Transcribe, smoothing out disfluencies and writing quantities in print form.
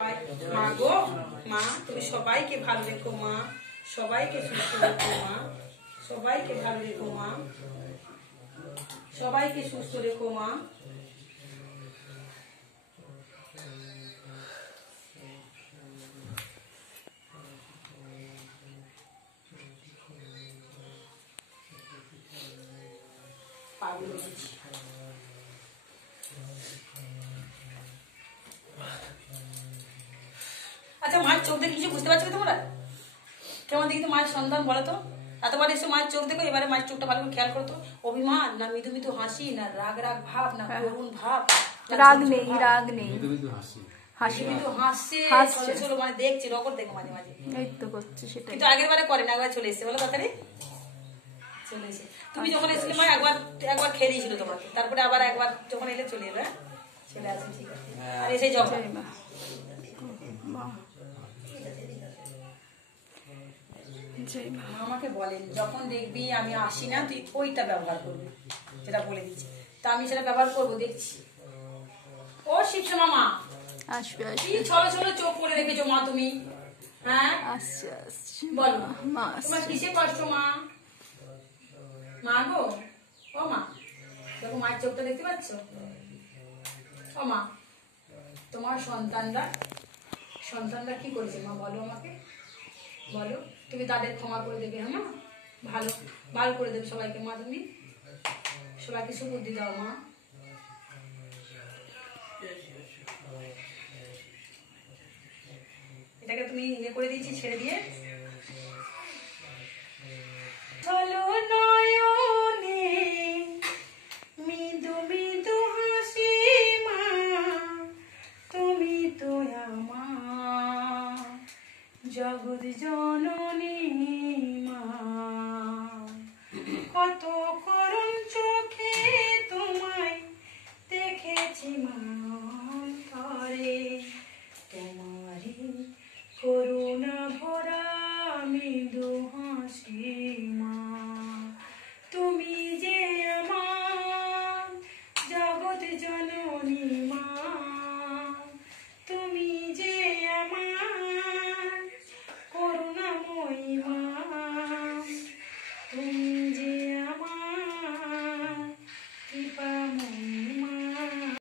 মা গো মা, তুমি সবাইকে ভালো রেখো মা, সবাইকে সুস্থ রেখো মা, সবাইকে ভালো রেখো মা, সবাইকে সুস্থ রেখো মা। আচ্ছা, মায়ের চোখ দেখে কিছু বুঝতে পারছো তোমরা? কেমন দেখি তো মায়ের সন্তান বলো তো? এতবার এসে মায়ের চোখ দেখো, এবারে মায়ের চোখটা ভালো করে খেয়াল করো তো। অভিমান না মৃদু মৃদু হাসি, না রাগ রাগ ভাব, না করুণ ভাব? রাগ নেই, রাগ নেই, হাসি মৃদু হাসছে, ছোট ছোট মানে দেখছি রকর দেখো মাঝে মাঝে এই তো করছে সেটা। কিন্তু আগের বারে করে না, একবার চলে এসেছে বলো কথাটি চলে এসে। তুমি যখন এসেছিলে মা একবার খেয়ে দিয়েছিল তোমাকে, তারপরে আবার একবার যখন এলে চলে এলো। চলে আসবে ঠিক আছে। আর এসে যখন আমাকে বলেন যখন দেখবি আমি আসি না তুই ওইটা ব্যবহার করবি, যেটা বলে দিচ্ছি, তা আমি সেটা ব্যবহার করবো দেখছি। ও শিবসা মামা আসবে, কি ছলো ছলো চোখ করে রেখেছো মা তুমি? হ্যাঁ আসছে আসছে। বলো মা তোমার কিসে কষ্ট মা? মা গো ও মা, দেখো মায়ের চোখটা দেখতে পাচ্ছ? ও মা, তোমার সন্তানরা কি করেছে মা বলো আমাকে, বলো। তুমি তাদের ক্ষমা করে দেবে, হ্যাঁ মা, ভালো করে দেবে সবাইকে মা, তুমি সবাইকে সুবুদ্ধি দাও মা। এটাকে তুমি ইয়ে করে দিয়েছি ছেড়ে দিয়ে। চলো নয়নে মৃদু মৃদু হাসি মা, তুমি তো আমার জগৎ জননী।